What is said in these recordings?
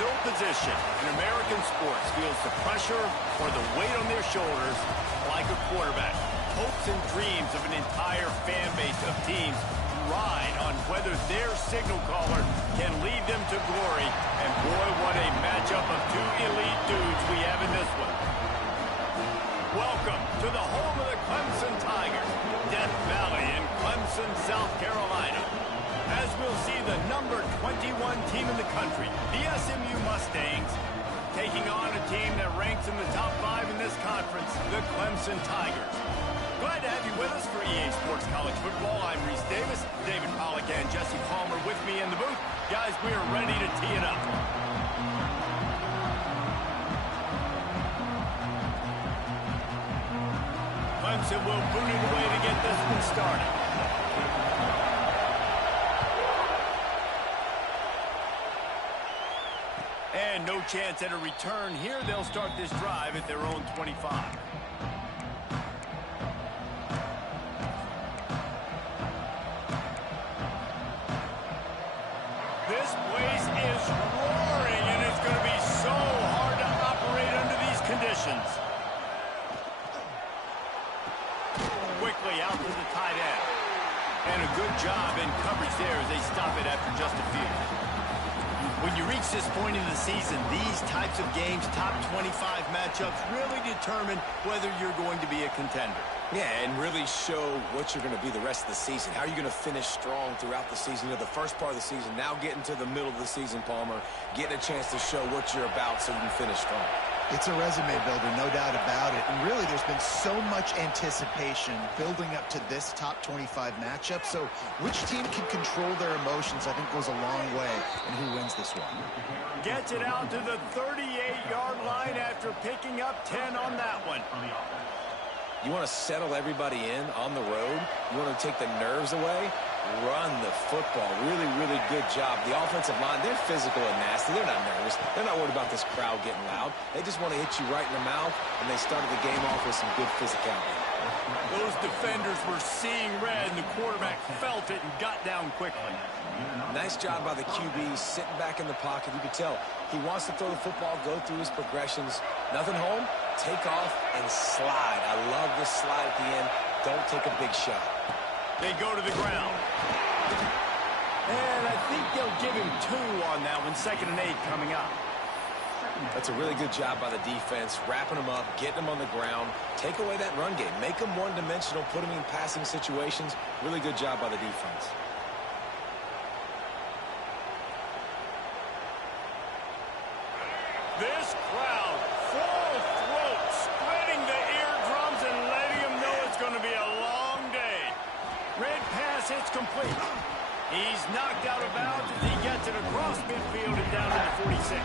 no position in American sports feels the pressure or the weight on their shoulders like a quarterback. Hopes and dreams of an entire fan base of teams ride on whether their signal caller can lead them to glory. And boy, what a matchup of two elite dudes we have in this one. Welcome to the home of the Clemson Tigers, Death Valley in Clemson, South Carolina. As we'll see the number 21 team in the country, the SMU Mustangs, taking on a team that ranks in the top 5 in this conference, the Clemson Tigers. Glad to have you with us for EA Sports College Football. I'm Reese Davis, David Pollack and Jesse Palmer with me in the booth. Guys, we are ready to tee it up. Clemson will boot it away to get this one started. And no chance at a return here. They'll start this drive at their own 25. This place is roaring, and it's going to be so hard to operate under these conditions. Quickly out to the tight end. And a good job in coverage there as they stop it after just a few. When you reach this point in the season, these types of games, top 25 matchups, really determine whether you're going to be a contender. Yeah, and really show what you're going to be the rest of the season. How are you going to finish strong throughout the season? You know, the first part of the season, now getting to the middle of the season, Palmer, getting a chance to show what you're about so you can finish strong. It's a resume builder, no doubt about it. And really, there's been so much anticipation building up to this top 25 matchup. So which team can control their emotions, I think, goes a long way in who wins this one. Gets it out to the 38-yard line after picking up 10 on that one. You want to settle everybody in on the road. You want to take the nerves away. Run the football. Really, really good job. The offensive line, they're physical and nasty. They're not nervous. They're not worried about this crowd getting loud. They just want to hit you right in the mouth, and they started the game off with some good physicality. Those defenders were seeing red, and the quarterback felt it and got down quickly. Nice job by the QB, sitting back in the pocket. You can tell he wants to throw the football, go through his progressions. Nothing home, take off, and slide. I love this slide at the end. Don't take a big shot. They go to the ground. And I think they'll give him 2 on that one. 2nd and 8 coming up. That's a really good job by the defense, wrapping them up, getting them on the ground. Take away that run game. Make them one-dimensional, put them in passing situations. Really good job by the defense. This crowd, full throat, spreading the eardrums and letting them know it's going to be a long day. Red pass hits complete. He's knocked out of bounds as he gets it across midfield and down to the 46.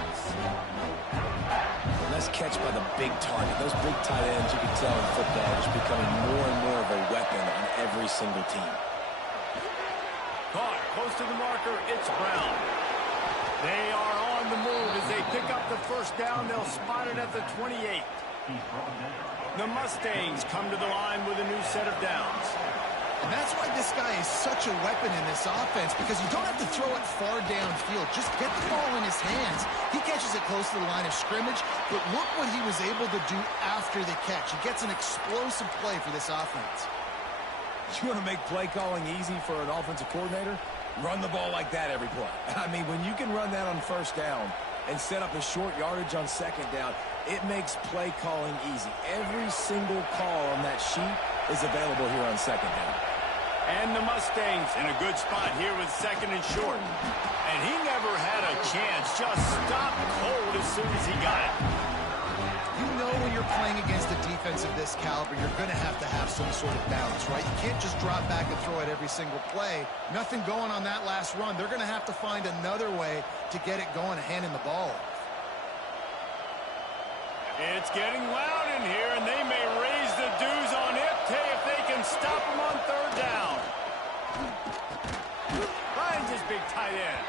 Nice catch by the big target. Those big tight ends, you can tell in football, is becoming more and more of a weapon on every single team. Caught close to the marker. It's Brown. They are on the move as they pick up the first down. They'll spot it at the 28. The Mustangs come to the line with a new set of downs. And that's why this guy is such a weapon in this offense, because you don't have to throw it far downfield. Just get the ball in his hands. He catches it close to the line of scrimmage, but look what he was able to do after the catch. He gets an explosive play for this offense. You want to make play calling easy for an offensive coordinator? Run the ball like that every play. I mean, when you can run that on first down and set up a short yardage on second down, it makes play calling easy. Every single call on that sheet is available here on second down. And the Mustangs in a good spot here with 2nd and short. And he never had a chance. Just stopped cold as soon as he got it. You know when you're playing against a defense of this caliber, you're going to have some sort of balance, right? You can't just drop back and throw it every single play. Nothing going on that last run. They're going to have to find another way to get it going, handing the ball off. It's getting loud in here, and they may raise the dues on Ipte if they can stop him on 3rd down. Finds his big tight end.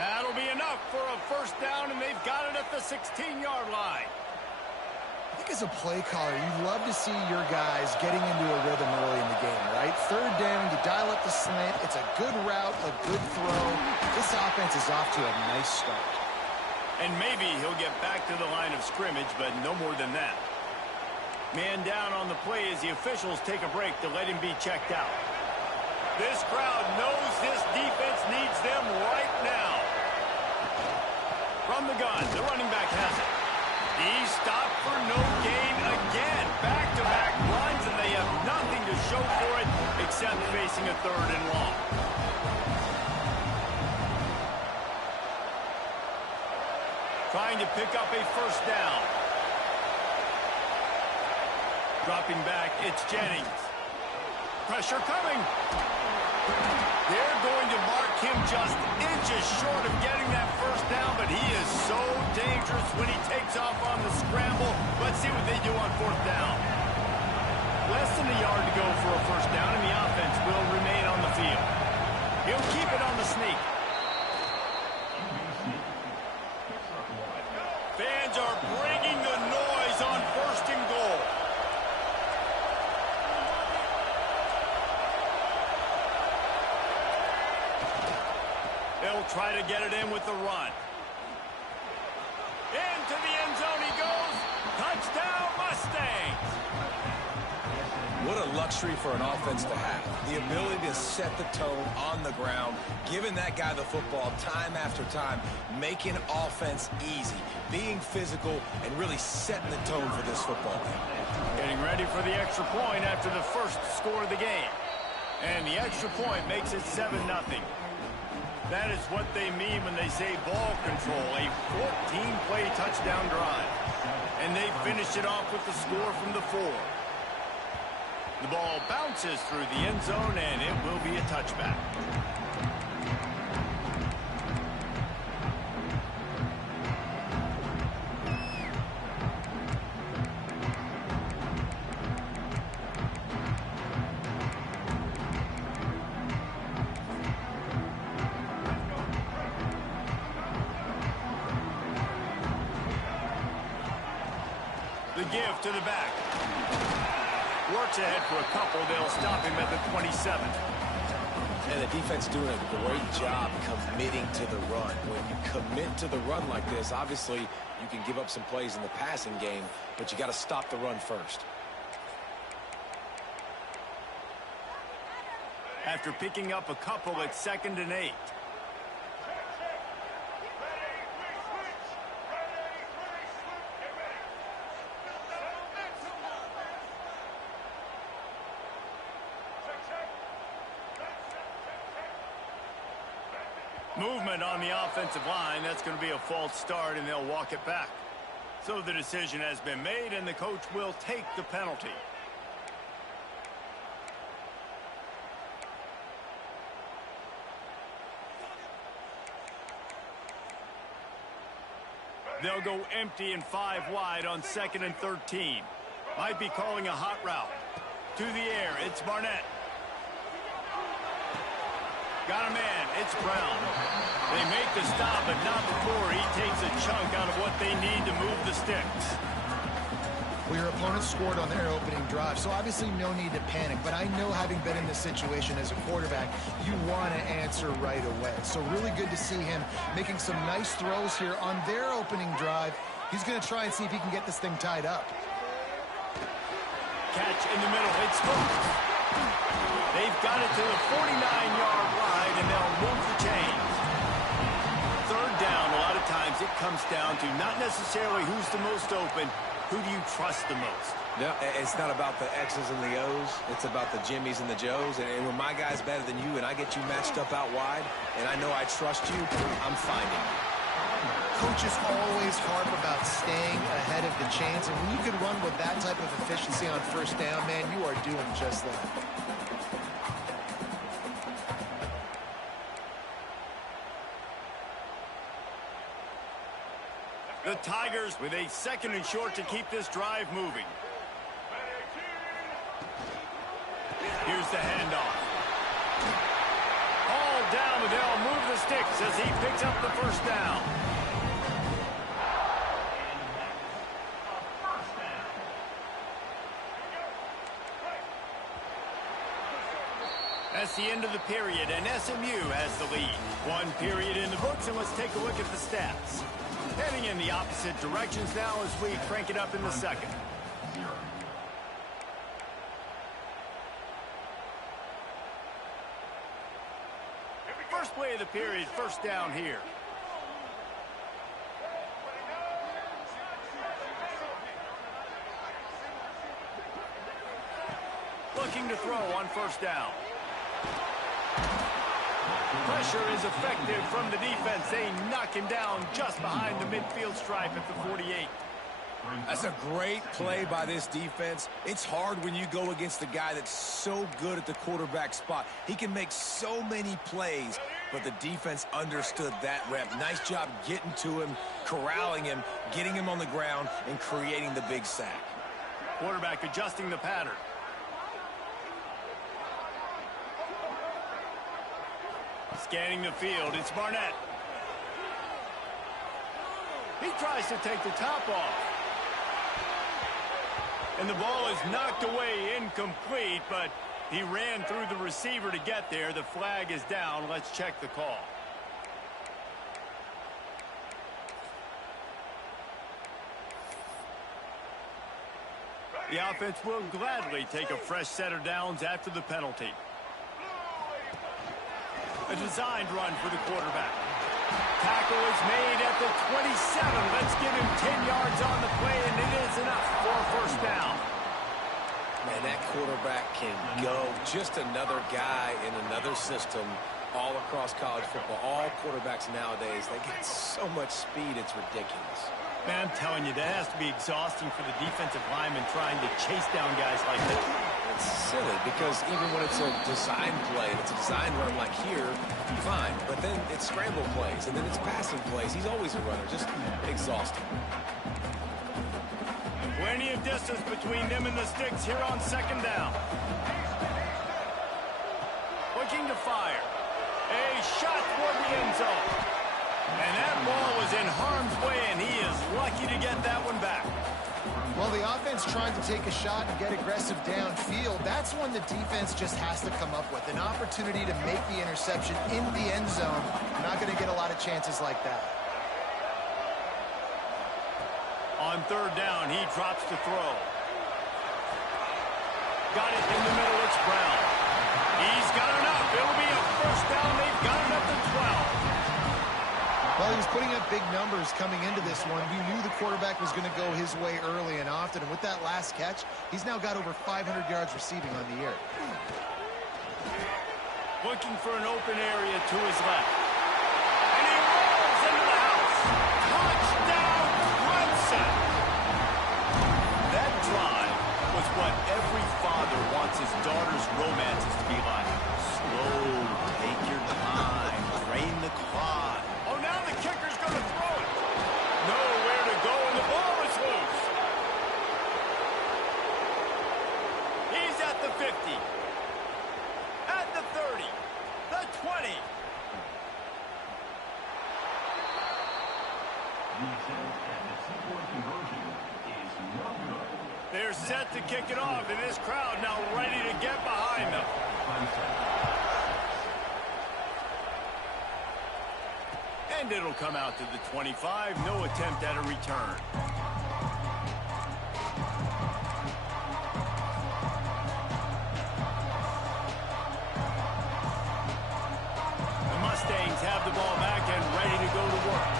That'll be enough for a first down, and they've got it at the 16-yard line. I think as a play caller, you love to see your guys getting into a rhythm early in the game, right? 3rd down, you dial up the slant. It's a good route, a good throw. This offense is off to a nice start. And maybe he'll get back to the line of scrimmage, but no more than that. Man down on the play as the officials take a break to let him be checked out. This crowd knows this defense needs them right now. From the gun, the running back has it. He's stopped for no gain again. Back-to-back runs, and they have nothing to show for it except facing a 3rd and long. Trying to pick up a 1st down. Dropping back, it's Jennings. Pressure coming. They're going to mark him just inches short of getting that 1st down, but he is so dangerous when he takes off on the scramble. Let's see what they do on 4th down. Less than a yard to go for a 1st down, and the offense will remain on the field. He'll keep it on the sneak. Fans are bringing the noise on 1st and goal. They'll try to get it in with the run. Into the end zone he goes. Touchdown, Mustangs. What a luxury for an offense to have. The ability to set the tone on the ground, giving that guy the football time after time, making offense easy, being physical, and really setting the tone for this football game. Getting ready for the extra point after the 1st score of the game. And the extra point makes it 7-0. That is what they mean when they say ball control, a 14-play touchdown drive. And they finish it off with the score from the 4. The ball bounces through the end zone, and it will be a touchback. The give to the back. Works ahead for a couple. They'll stop him at the 27. And the defense doing a great job committing to the run. When you commit to the run like this, obviously you can give up some plays in the passing game, but you got to stop the run first. After picking up a couple at 2nd and 8. Movement on the offensive line. That's going to be a false start, and they'll walk it back. So the decision has been made, and the coach will take the penalty. They'll go empty and 5 wide on 2nd and 13. Might be calling a hot route. To the air, it's Barnett. Got a man, it's Brown. They make the stop, but not before he takes a chunk out of what they need to move the sticks. Well, your opponent scored on their opening drive, so obviously no need to panic. But I know, having been in this situation as a quarterback, you want to answer right away. So really good to see him making some nice throws here on their opening drive. He's going to try and see if he can get this thing tied up. Catch in the middle, it's Brooks. They've got it to the 49-yard line, and they'll move the chains. 3rd down, a lot of times it comes down to not necessarily who's the most open, who do you trust the most? No, it's not about the X's and the O's. It's about the Jimmys and the Joes. And when my guy's better than you and I get you matched up out wide, and I know I trust you, I'm finding you. Coaches always harp about staying ahead of the chains, and when you can run with that type of efficiency on 1st down, man, you are doing just that. The Tigers with a 2nd and short to keep this drive moving. Here's the handoff. All down, but they'll move the sticks as he picks up the 1st down. As the end of the period, and SMU has the lead. One period in the books, and let's take a look at the stats. Heading in the opposite directions now as we crank it up in the second. First play of the period, first down here. Looking to throw on first down. Pressure is effective from the defense. They knock him down just behind the midfield stripe at the 48. That's a great play by this defense. It's hard when you go against a guy that's so good at the quarterback spot. He can make so many plays, but the defense understood that rep. Nice job getting to him, corralling him, getting him on the ground, and creating the big sack. Quarterback adjusting the pattern. Scanning the field, it's Barnett. He tries to take the top off. And the ball is knocked away, incomplete, but he ran through the receiver to get there. The flag is down. Let's check the call. The offense will gladly take a fresh set of downs after the penalty. A designed run for the quarterback. Tackle is made at the 27. Let's give him 10 yards on the play, and it is enough for a first down. Man, that quarterback can go. Just another guy in another system all across college football. All quarterbacks nowadays, they get so much speed, it's ridiculous. Man, I'm telling you, that has to be exhausting for the defensive lineman trying to chase down guys like that. It's silly because even when it's a design play, it's a design run like here, fine. But then it's scramble plays, and then it's passing plays. He's always a runner, just exhausting. Plenty of distance between them and the sticks here on second down. Looking to fire. A shot toward the end zone. And that ball was in harm's way, and he is lucky to get that one back. Well, the offense trying to take a shot and get aggressive downfield. That's when the defense just has to come up with an opportunity to make the interception in the end zone. You're not going to get a lot of chances like that. On third down, he drops to throw. Got it in the middle, it's Brown. He's got enough. It'll be a first down. They've got it up to 12. Well, he was putting up big numbers coming into this one. We knew the quarterback was going to go his way early and often. And with that last catch, he's now got over 500 yards receiving on the year. Looking for an open area to his left. And he rolls into the house. Touchdown, Clemson. That drive was what every father wants his daughter's romances to be like. Slow, take your time, drain the clock. Oh, now the kicker's going to throw it. Nowhere to go, and the ball is loose. He's at the 50. At the 30. The 20. They're set to kick it off, and this crowd now ready to get behind them. And it'll come out to the 25. No attempt at a return. The Mustangs have the ball back and ready to go to work.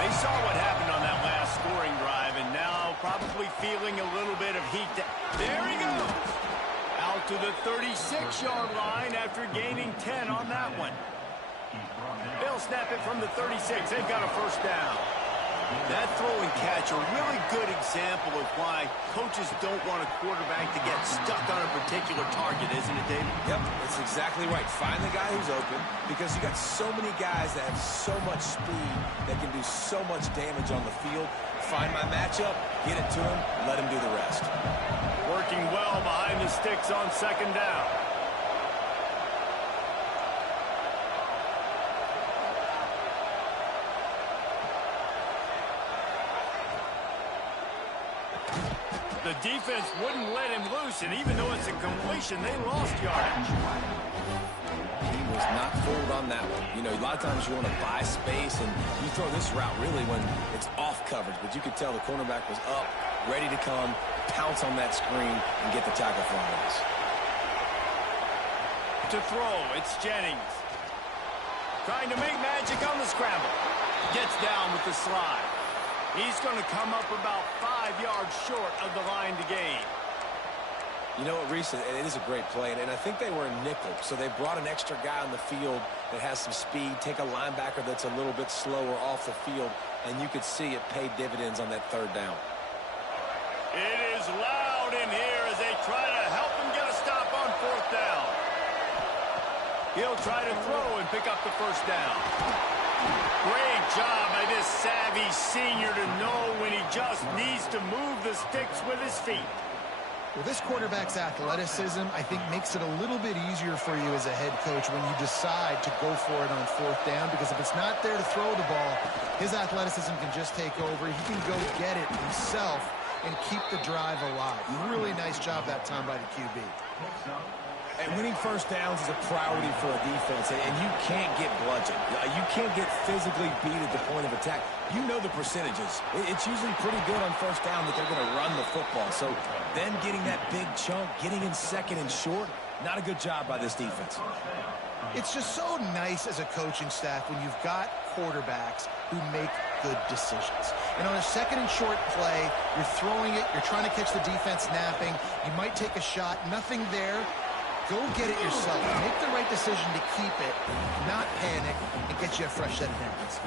They saw what happened on that last scoring drive, and now probably feeling a little bit of heat. There he goes! Out to the 36-yard line after gaining 10 on that one. They'll snap it from the 36. They've got a first down. That throw and catch, a really good example of why coaches don't want a quarterback to get stuck on a particular target, isn't it, David? Yep, that's exactly right. Find the guy who's open because you got so many guys that have so much speed that can do so much damage on the field. Find my matchup, get it to him, let him do the rest. Working well behind the sticks on second down. The defense wouldn't let him loose, and even though it's a completion, they lost yardage. He was not fooled on that one. You know, a lot of times you want to buy space, and you throw this route really when it's off coverage. But you could tell the cornerback was up, ready to come, pounce on that screen, and get the tackle for him. To throw, it's Jennings. Trying to make magic on the scramble. Gets down with the slide. He's going to come up about 5 yards short of the line to gain. You know what, Reese, it is a great play, and I think they were in nickel, so they brought an extra guy on the field that has some speed, take a linebacker that's a little bit slower off the field, and you could see it pay dividends on that third down. It is loud in here as they try to help him get a stop on fourth down. He'll try to throw and pick up the first down. Great job by this savvy senior to know when he just needs to move the sticks with his feet. Well, this quarterback's athleticism, I think, makes it a little bit easier for you as a head coach when you decide to go for it on fourth down, because if it's not there to throw the ball, his athleticism can just take over. He can go get it himself and keep the drive alive. Really nice job that time by the QB. And winning first downs is a priority for a defense, and you can't get bludgeoned. You can't get physically beat at the point of attack. You know the percentages. It's usually pretty good on first down that they're going to run the football. So then getting that big chunk, getting in second and short, not a good job by this defense. It's just so nice as a coaching staff when you've got quarterbacks who make good decisions. And on a second and short play, you're throwing it, you're trying to catch the defense napping, you might take a shot, nothing there. Go get it yourself. Make the right decision to keep it, not panic, and get you a fresh set of downs.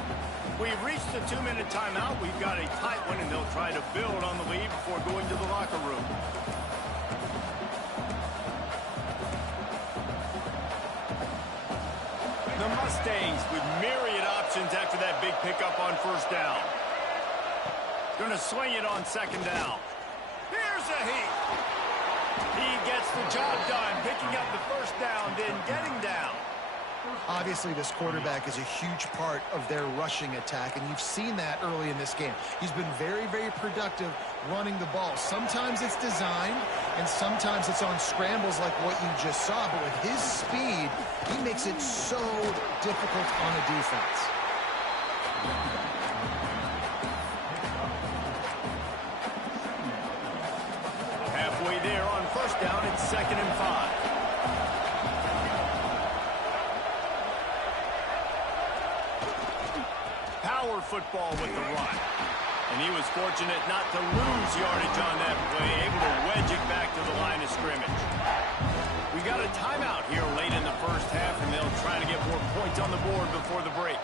We've reached the 2-minute timeout. We've got a tight one, and they'll try to build on the lead before going to the locker room. The Mustangs with myriad options after that big pickup on first down. Going to swing it on second down. Here's a heat. He gets the job done, picking up the first down, then getting down. Obviously, this quarterback is a huge part of their rushing attack, and you've seen that early in this game. He's been very, very productive running the ball. Sometimes it's designed, and sometimes it's on scrambles like what you just saw. But with his speed, he makes it so difficult on a defense. Halfway there on first down, it's 2nd and 5. Power football with the run. And he was fortunate not to lose yardage on that play, able to wedge it back to the line of scrimmage. We got a timeout here late in the first half, and they'll try to get more points on the board before the break.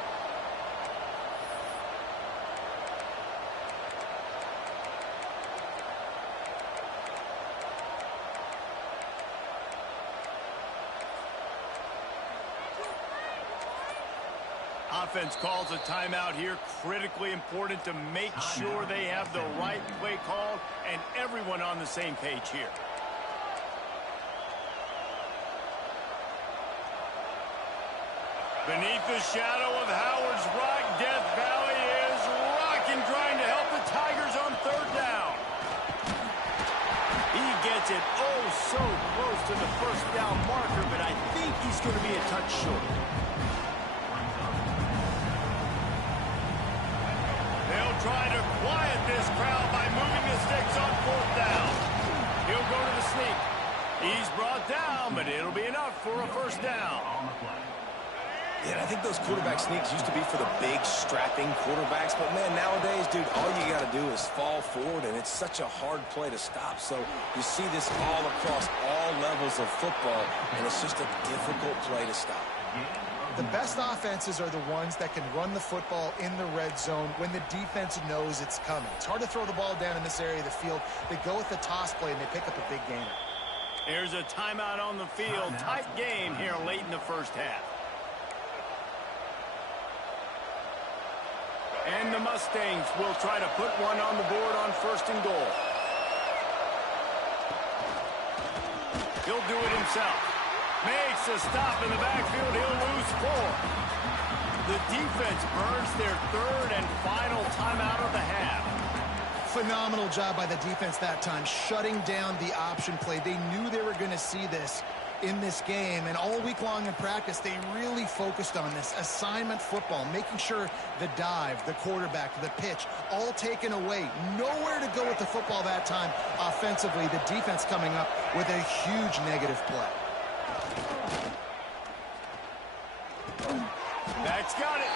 Offense calls a timeout here. Critically important to make sure they have the right play call and everyone on the same page here. Beneath the shadow of Howard's Rock, Death Valley is rocking, trying to help the Tigers on third down. He gets it oh so close to the first down marker, but I think he's going to be a touch short. They'll try to quiet this crowd by moving the sticks on fourth down. He'll go to the sneak. He's brought down, but it'll be enough for a first down. Yeah, I think those quarterback sneaks used to be for the big, strapping quarterbacks. But, man, nowadays, dude, all you got to do is fall forward, and it's such a hard play to stop. So you see this all across all levels of football, and it's just a difficult play to stop. The best offenses are the ones that can run the football in the red zone when the defense knows it's coming. It's hard to throw the ball down in this area of the field. They go with the toss play, and they pick up a big gainer. There's a timeout on the field. Tight game here late in the first half. And the Mustangs will try to put one on the board on 1st and goal. He'll do it himself. Makes a stop in the backfield. He'll lose 4. The defense burns their 3rd and final timeout of the half. Phenomenal job by the defense that time, shutting down the option play. They knew they were going to see this in this game, and all week long in practice, they really focused on this assignment football, making sure the dive, the quarterback, the pitch, all taken away. Nowhere to go with the football that time offensively. The defense coming up with a huge negative play. That's got it.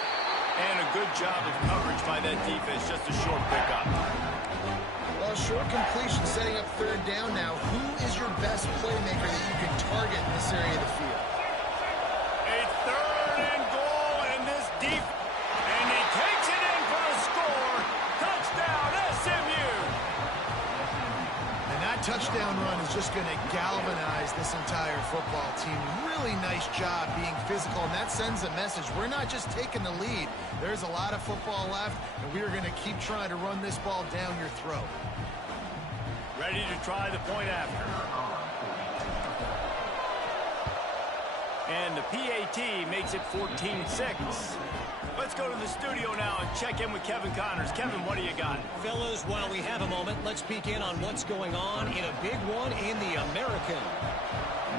And a good job of coverage by that defense, just a short pickup. Well, short completion setting up third down now. Who is your best playmaker that you can target in this area of the field? A third and goal in this deep. And he takes it in for a score. Touchdown, SMU. And that touchdown run is just going to galvanize this entire football team. Really nice job being physical, and that sends a message. We're not just taking the lead. There's a lot of football left, and we are going to keep trying to run this ball down your throat. Ready to try the point after. And the PAT makes it 14-6. Let's go to the studio now and check in with Kevin Connors. Kevin, what do you got? Fellas, while we have a moment, let's peek in on what's going on in a big one in the American.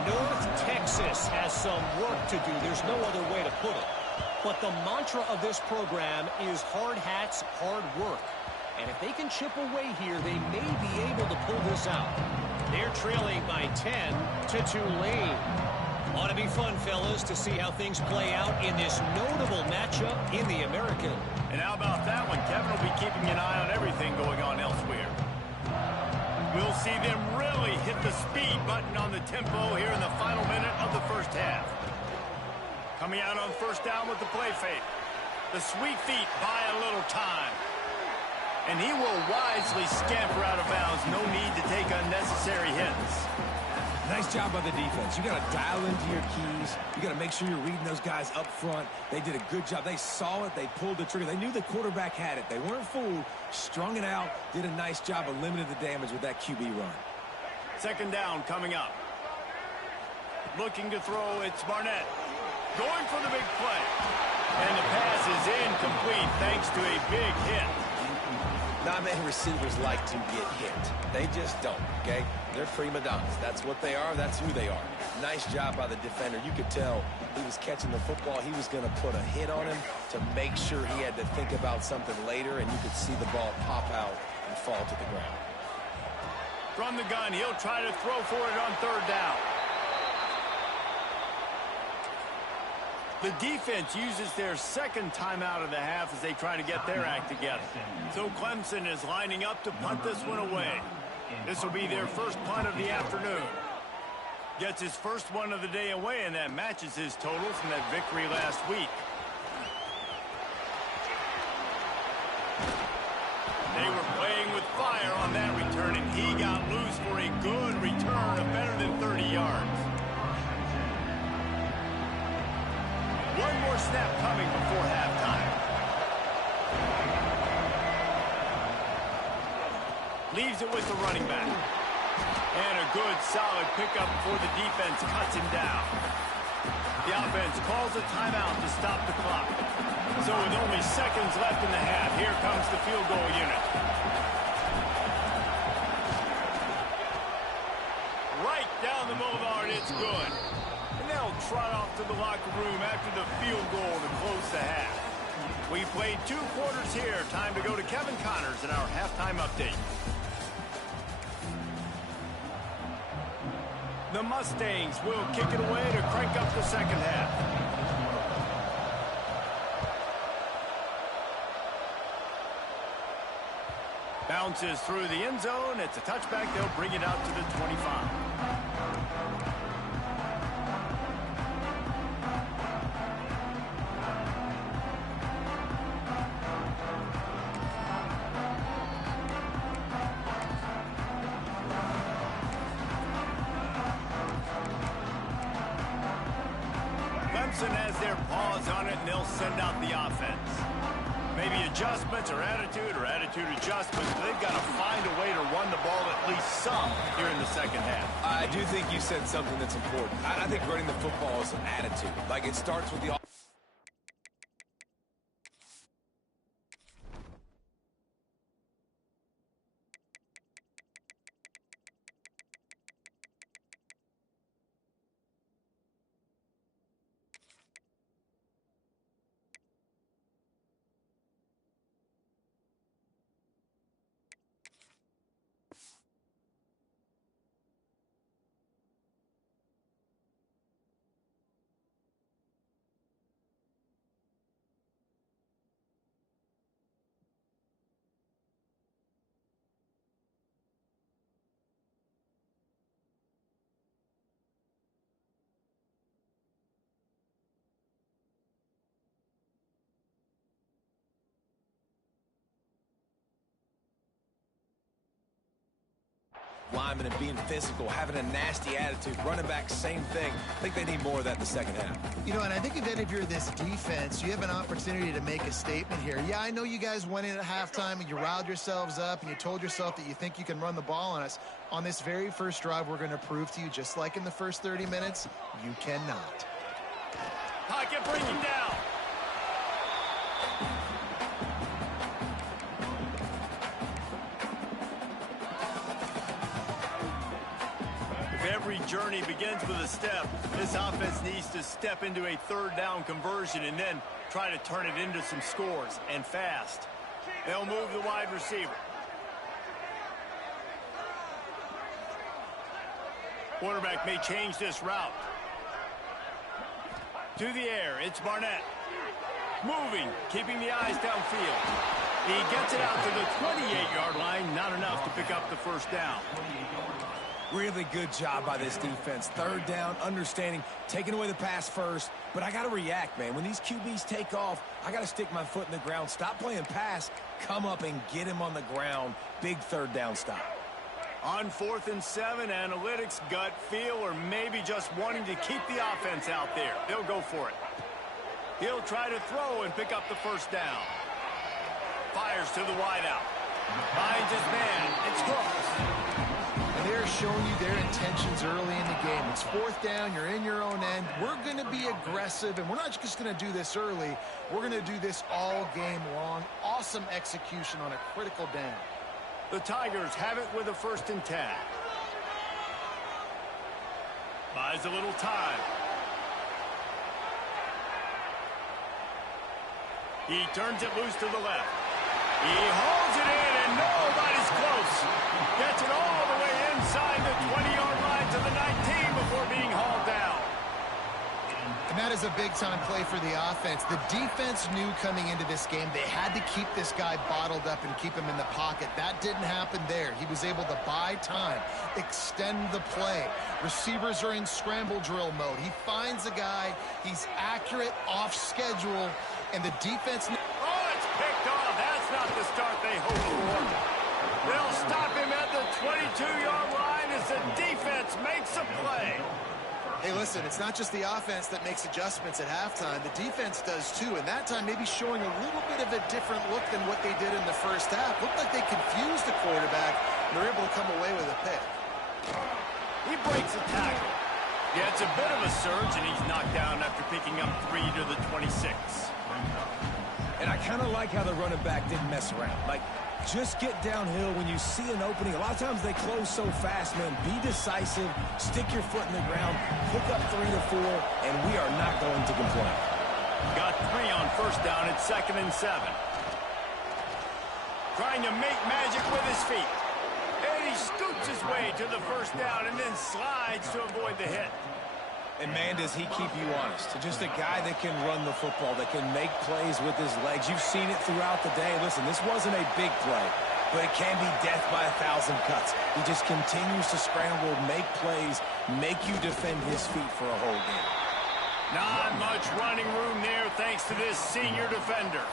North Texas has some work to do. There's no other way to put it. But the mantra of this program is hard hats, hard work. And if they can chip away here, they may be able to pull this out. They're trailing by 10 to Tulane. Ought to be fun, fellas, to see how things play out in this notable matchup in the American. And how about that one? Kevin will be keeping an eye on everything going on elsewhere. We'll see them really hit the speed button on the tempo here in the final minute of the first half. Coming out on first down with the play fake. The sweet feet buy a little time. And he will wisely scamper out of bounds. No need to take unnecessary hits. Nice job by the defense. You got to dial into your keys. You got to make sure you're reading those guys up front. They did a good job. They saw it. They pulled the trigger. They knew the quarterback had it. They weren't fooled. Strung it out. Did a nice job of limiting the damage with that QB run. Second down coming up. Looking to throw. It's Barnett. Going for the big play. And the pass is incomplete thanks to a big hit. Not many receivers like to get hit. They just don't, okay? They're prima donnas. That's what they are. That's who they are. Nice job by the defender. You could tell he was catching the football. He was going to put a hit on him to make sure he had to think about something later, and you could see the ball pop out and fall to the ground. From the gun, he'll try to throw for it on third down. The defense uses their second timeout of the half as they try to get their act together. So Clemson is lining up to punt this one away. This will be their first punt of the afternoon. Gets his first one of the day away, and that matches his total from that victory last week. They were playing with fire on that return, and he got loose for a good return of better than 30 yards. One more snap coming before halftime. Leaves it with the running back. And a good, solid pickup before the defense cuts him down. The offense calls a timeout to stop the clock. So with only seconds left in the half, here comes the field goal unit. Right down the boulevard, it's good. And they'll trot off to the locker room after the field goal to close the half. We played 2 quarters here. Time to go to Kevin Connors in our halftime update. The Mustangs will kick it away to crank up the second half. Bounces through the end zone. It's a touchback. They'll bring it out to the 25. Clemson has their paws on it, and they'll send out the offense. Maybe adjustments or attitude adjustments, but they've got to find a way to run the ball at least some here in the second half. I do think you said something that's important. I think running the football is an attitude. Like, it starts with the linemen and being physical, having a nasty attitude. Running back, same thing. I think they need more of that in the second half. You know, and I think if you're this defense, you have an opportunity to make a statement here. Yeah, I know you guys went in at halftime and you riled yourselves up and you told yourself that you think you can run the ball on us. On this very first drive, we're going to prove to you, just like in the first 30 minutes, you cannot. Pocket bringing down. Every journey begins with a step. This offense needs to step into a third down conversion and then try to turn it into some scores, and fast. They'll move the wide receiver. Quarterback may change this route. To the air, it's Barnett. Moving, keeping the eyes downfield. He gets it out to the 28-yard line, not enough to pick up the first down. Really good job by this defense. Third down, understanding, taking away the pass first. But I got to react, man. When these QBs take off, I got to stick my foot in the ground. Stop playing pass. Come up and get him on the ground. Big third down stop. On 4th and 7, analytics, gut feel, or maybe just wanting to keep the offense out there. They'll go for it. He'll try to throw and pick up the first down. Fires to the wideout. Finds his man. It's hooked. They're showing you their intentions early in the game. It's 4th down. You're in your own end. We're going to be aggressive, and we're not just going to do this early. We're going to do this all game long. Awesome execution on a critical down. The Tigers have it with a 1st and 10. Buys a little time. He turns it loose to the left. He holds it in, and nobody's close. Gets it all the way inside the 20-yard line to the 19 before being hauled down. And that is a big-time play for the offense. The defense knew coming into this game they had to keep this guy bottled up and keep him in the pocket. That didn't happen there. He was able to buy time, extend the play. Receivers are in scramble drill mode. He finds a guy. He's accurate, off schedule, and the defense... Oh, it's picked off. That's not the start they hoped for. They'll stop him at the 22-yard line as the defense makes a play. Hey, listen, it's not just the offense that makes adjustments at halftime. The defense does too, and that time maybe showing a little bit of a different look than what they did in the first half. Looked like they confused the quarterback, and they're able to come away with a pick. He breaks a tackle. Gets a bit of a surge, and he's knocked down after picking up 3 to the 26. And I kind of like how the running back didn't mess around. Like, just get downhill when you see an opening. A lot of times they close so fast, man. Be decisive, stick your foot in the ground, pick up 3 to 4, and we are not going to complain. Got 3 on 1st down at 2nd and 7. Trying to make magic with his feet. And he scoots his way to the 1st down and then slides to avoid the hit. And, man, does he keep you honest. Just a guy that can run the football, that can make plays with his legs. You've seen it throughout the day. Listen, this wasn't a big play, but it can be death by 1,000 cuts. He just continues to scramble, make plays, make you defend his feet for a whole game. Not much running room there thanks to this senior defender.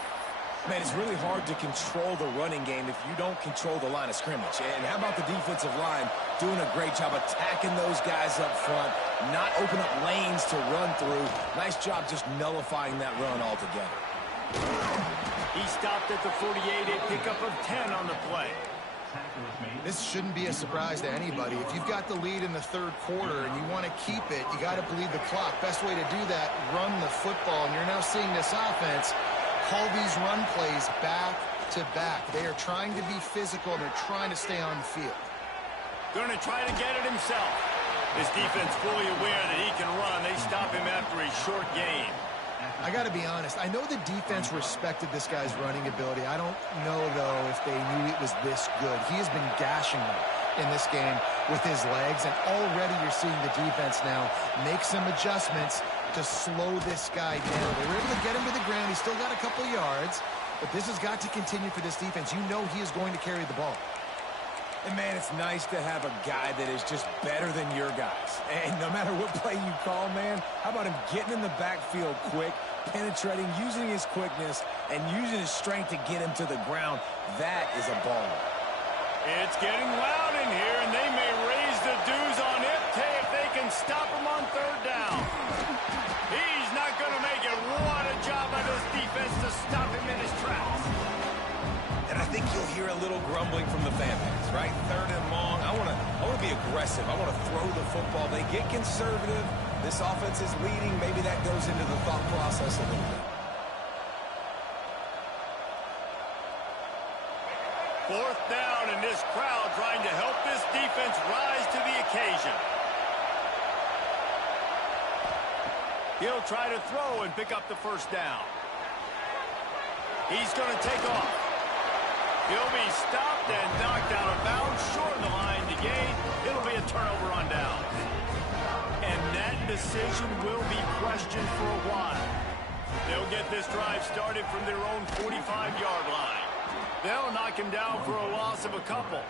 Man, it's really hard to control the running game if you don't control the line of scrimmage. And how about the defensive line doing a great job attacking those guys up front, not open up lanes to run through. Nice job just nullifying that run altogether. He stopped at the 48, a pickup of 10 on the play. This shouldn't be a surprise to anybody. If you've got the lead in the 3rd quarter and you want to keep it, you got to bleed the clock. Best way to do that, run the football. And you're now seeing this offense call these run plays back to back. They are trying to be physical, and they're trying to stay on the field. Going to try to get it himself. His defense fully aware that he can run. They stop him after a short gain. I got to be honest. I know the defense respected this guy's running ability. I don't know, though, if they knew it was this good. He has been gashing them in this game with his legs, and already you're seeing the defense now make some adjustments to slow this guy down. They were able to get him to the ground. He's still got a couple yards, but this has got to continue for this defense. You know he is going to carry the ball. And, man, it's nice to have a guy that is just better than your guys. And no matter what play you call, man, how about him getting in the backfield quick, penetrating, using his quickness, and using his strength to get him to the ground? That is a ball. It's getting loud in here, and they may dues on it. If they can stop him on third down. He's not going to make it. What a job by this defense to stop him in his tracks. And I think you'll hear a little grumbling from the fan base, right? Third and long. I want to be aggressive. I want to throw the football. They get conservative. This offense is leading. Maybe that goes into the thought process a little bit. Fourth down, and this crowd trying to help this defense rise to the occasion. He'll try to throw and pick up the first down. He's going to take off. He'll be stopped and knocked out of bounds, short of the line to gain. It'll be a turnover on down. And that decision will be questioned for a while. They'll get this drive started from their own 45-yard line. They'll knock him down for a loss of a couple.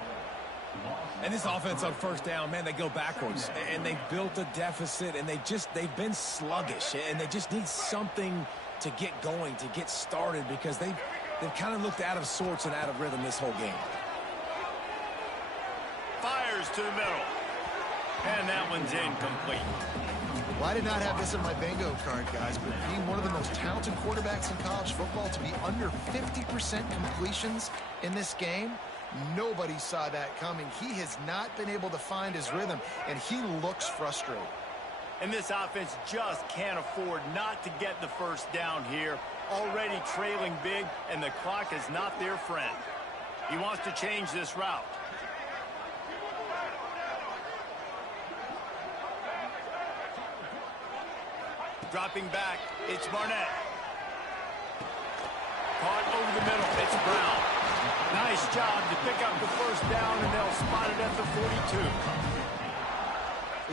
And this offense on first down, man, they go backwards. And they built a deficit, and they've been sluggish. And they just need something to get going, to get started, because they've kind of looked out of sorts and out of rhythm this whole game. Fires to the middle. And that one's incomplete. Well, I did not have this in my bingo card, guys, but being one of the most talented quarterbacks in college football, to be under 50% completions in this game, nobody saw that coming. He has not been able to find his rhythm, and he looks frustrated. And this offense just can't afford not to get the first down here. Already trailing big, and the clock is not their friend. He wants to change this route. Dropping back, it's Barnett. Caught over the middle, it's Brown. Nice job to pick up the first down, and they'll spot it at the 42.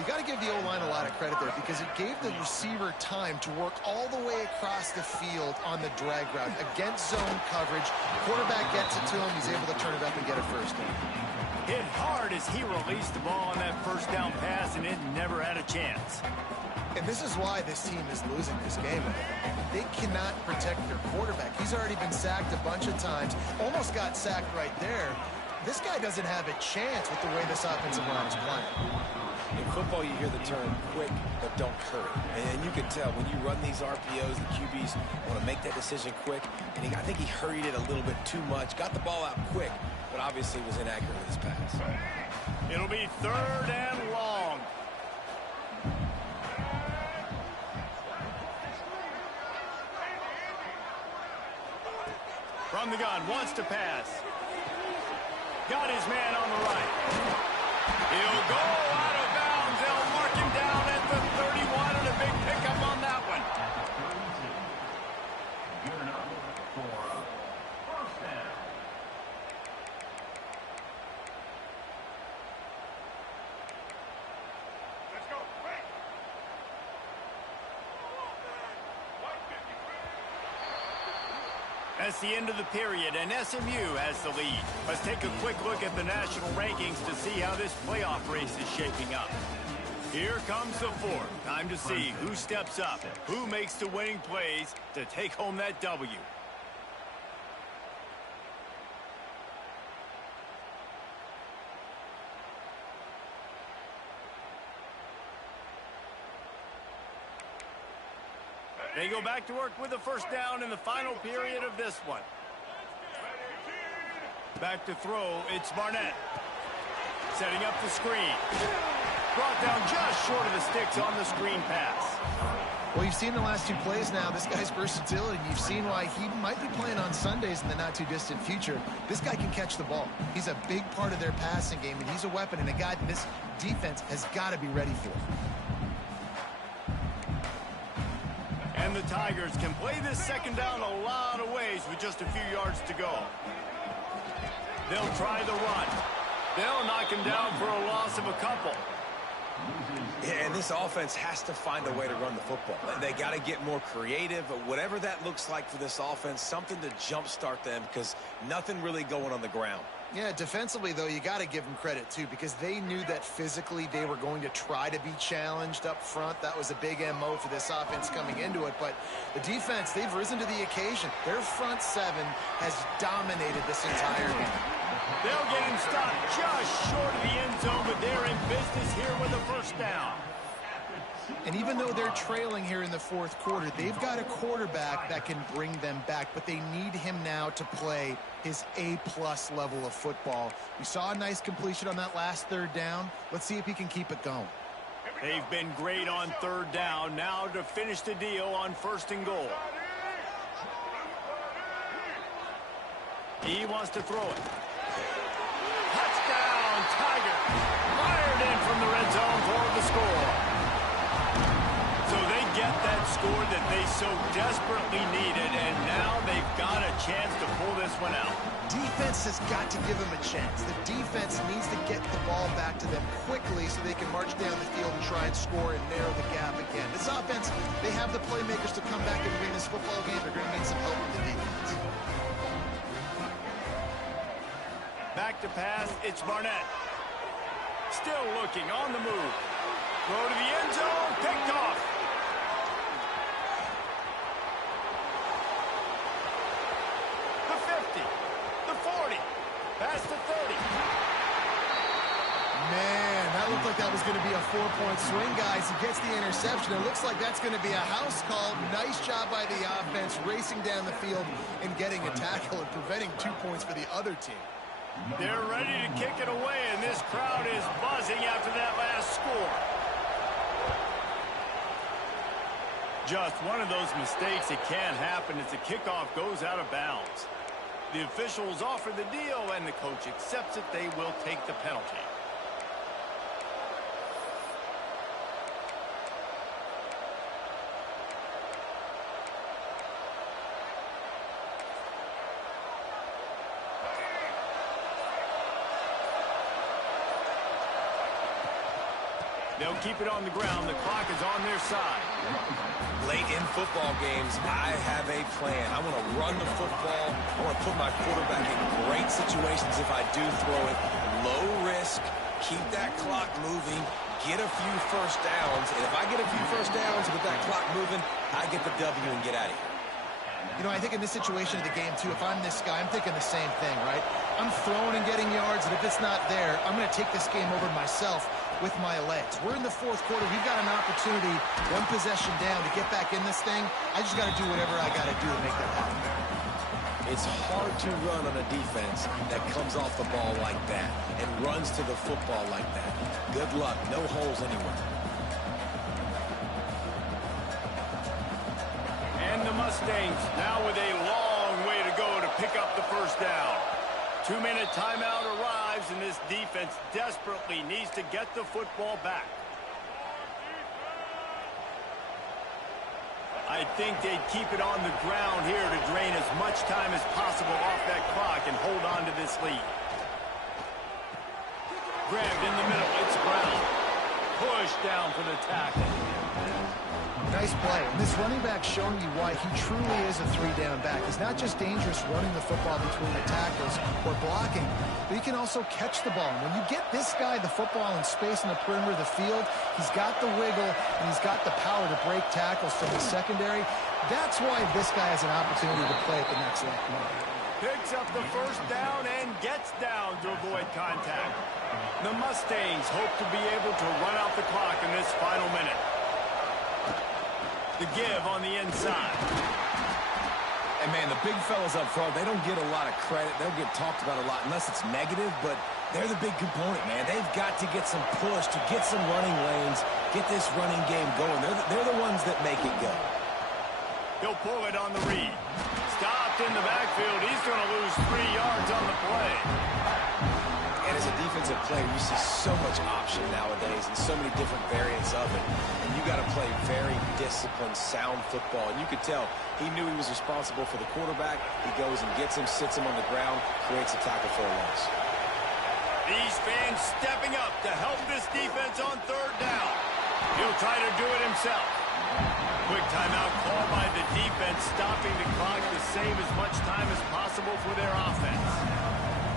You got to give the O-line a lot of credit there, because it gave the receiver time to work all the way across the field on the drag route against zone coverage. Quarterback gets it to him. He's able to turn it up and get a first down. Hit hard as he released the ball on that first down pass, and it never had a chance. And this is why this team is losing this game. They cannot protect their quarterback. He's already been sacked a bunch of times. Almost got sacked right there. This guy doesn't have a chance with the way this offensive line is playing. In football, you hear the term quick, but don't hurry. And you can tell when you run these RPOs, the QBs want to make that decision quick. And I think he hurried it a little bit too much. Got the ball out quick, but obviously was inaccurate with his pass. It'll be third and long. From the gun, wants to pass. Got his man on the right. He'll go out of bounds. They'll mark him down at the 31, and a big pickup on that one. That's the end of the period, and SMU has the lead. Let's take a quick look at the national rankings to see how this playoff race is shaping up. Here comes the fourth. Time to see who steps up, who makes the winning plays to take home that W. They go back to work with the first down in the final period of this one. Back to throw, it's Barnett. Setting up the screen. Brought down just short of the sticks on the screen pass. Well, you've seen the last two plays now. This guy's versatility. You've seen why he might be playing on Sundays in the not-too-distant future. This guy can catch the ball. He's a big part of their passing game, and he's a weapon and a guy that this defense has got to be ready for. And the Tigers can play this second down a lot of ways with just a few yards to go. They'll try the run. They'll knock him down for a loss of a couple. Yeah, and this offense has to find a way to run the football. They got to get more creative, but whatever that looks like for this offense, something to jumpstart them, because nothing really going on the ground. Yeah, defensively, though, you got to give them credit, too, because they knew that physically they were going to try to be challenged up front. That was a big MO for this offense coming into it. But the defense, they've risen to the occasion. Their front seven has dominated this entire game. They'll get him stopped just short of the end zone, but they're in business here with a first down. And even though they're trailing here in the fourth quarter, they've got a quarterback that can bring them back, but they need him now to play his A-plus level of football. We saw a nice completion on that last third down. Let's see if he can keep it going. They've been great on third down. Now to finish the deal on first and goal. He wants to throw it. Touchdown, Tiger. Fired in from the red zone for the score. So they get that score that they so desperately needed, and now they've got a chance to pull this one out. Defense has got to give them a chance. The defense needs to get the ball back to them quickly so they can march down the field and try and score and narrow the gap again. This offense, they have the playmakers to come back and win this football game. They're going to need some help with the defense. Back to pass, it's Barnett. Still looking, on the move. Throw to the end zone, picked off. The 50, the 40, past the 30. Man, that looked like that was going to be a 4-point swing, guys. He gets the interception. It looks like that's going to be a house call. Nice job by the offense, racing down the field and getting a tackle and preventing 2 points for the other team. They're ready to kick it away, and this crowd is buzzing after that last score. Just one of those mistakes that can happen as the kickoff goes out of bounds. The officials offer the deal, and the coach accepts it. They will take the penalty. They'll keep it on the ground. The clock is on their side. Late in football games, I have a plan. I want to run the football. I want to put my quarterback in great situations if I do throw it. Low risk, keep that clock moving, get a few first downs. And if I get a few first downs with that clock moving, I get the W and get out of here. You know, I think in this situation of the game, too, if I'm this guy, I'm thinking the same thing, right? I'm throwing and getting yards, and if it's not there, I'm going to take this game over myself with my legs. We're in the fourth quarter. We've got an opportunity, one possession down, to get back in this thing. I just got to do whatever I got to do to make that happen. It's hard to run on a defense that comes off the ball like that and runs to the football like that. Good luck. No holes anywhere. And the Mustangs now with a long way to go to pick up the first down. 2-minute timeout arrives, and this defense desperately needs to get the football back. I think they'd keep it on the ground here to drain as much time as possible off that clock and hold on to this lead. Grabbed in the middle, it's Brown. Pushed down for the tackle. Nice play. And this running back showing you why he truly is a three-down back. He's not just dangerous running the football between the tackles or blocking, but he can also catch the ball. And when you get this guy the football in space in the perimeter of the field, he's got the wiggle and he's got the power to break tackles from the secondary. That's why this guy has an opportunity to play at the next level. Picks up the first down and gets down to avoid contact. The Mustangs hope to be able to run out the clock in this final minute. The give on the inside. And, man, the big fellas up front, they don't get a lot of credit. They'll get talked about a lot unless it's negative, but they're the big component, man. They've got to get some push, to get some running lanes, get this running game going. They're the ones that make it go. He'll pull it on the read. Stopped in the backfield. He's going to lose 3 yards on the play. And as a defensive player, you see so much option nowadays and so many different variants of it. And you got to play very disciplined, sound football. And you could tell he knew he was responsible for the quarterback. He goes and gets him, sits him on the ground, creates a tackle for a loss. These fans stepping up to help this defense on third down. He'll try to do it himself. Quick timeout call by the defense, stopping the clock to save as much time as possible for their offense.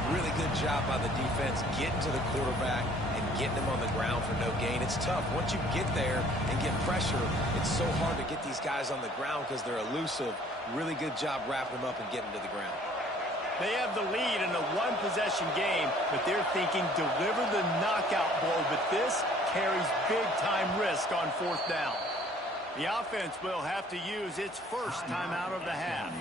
Really good job by the defense getting to the quarterback and getting him on the ground for no gain. It's tough. Once you get there and get pressure, it's so hard to get these guys on the ground because they're elusive. Really good job wrapping them up and getting to the ground. They have the lead in a one-possession game, but they're thinking deliver the knockout blow, but this carries big-time risk on fourth down. The offense will have to use its first timeout of the half.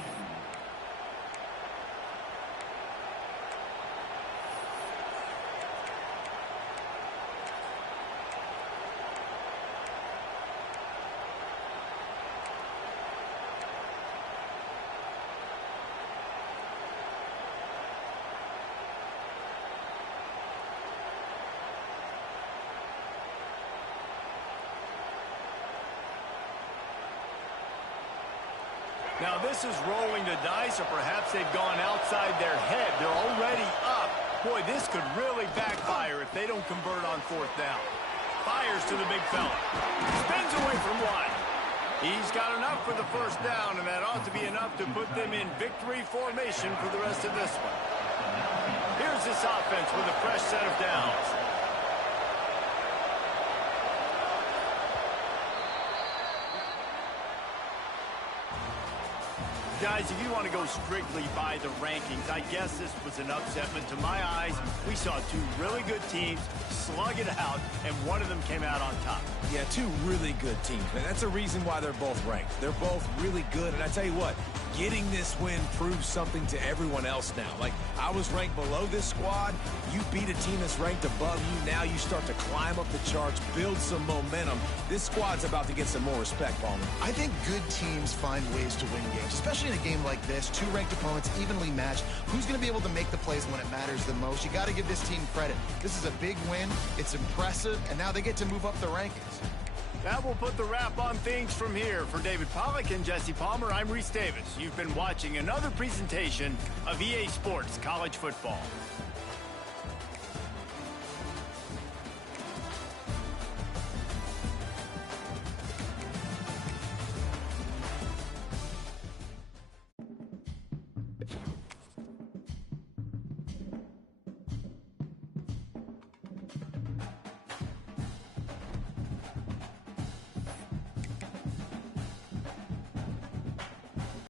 Now this is rolling the dice, or perhaps they've gone outside their head. They're already up. Boy, this could really backfire if they don't convert on fourth down. Fires to the big fella. Spins away from one. He's got enough for the first down, and that ought to be enough to put them in victory formation for the rest of this one. Here's this offense with a fresh set of downs. Guys, if you want to go strictly by the rankings, I guess this was an upset, but to my eyes, we saw two really good teams slug it out, and one of them came out on top. Yeah, two really good teams, man. That's a reason why they're both ranked. They're both really good, and I tell you what, getting this win proves something to everyone else now. Like, I was ranked below this squad. You beat a team that's ranked above you. Now you start to climb up the charts, build some momentum. This squad's about to get some more respect, Palmer. I think good teams find ways to win games, especially in a game like this. Two ranked opponents evenly matched. Who's going to be able to make the plays when it matters the most? You got to give this team credit. This is a big win. It's impressive, and now they get to move up the rankings. That will put the wrap on things from here. For David Pollack and Jesse Palmer, I'm Reese Davis. You've been watching another presentation of EA Sports College Football.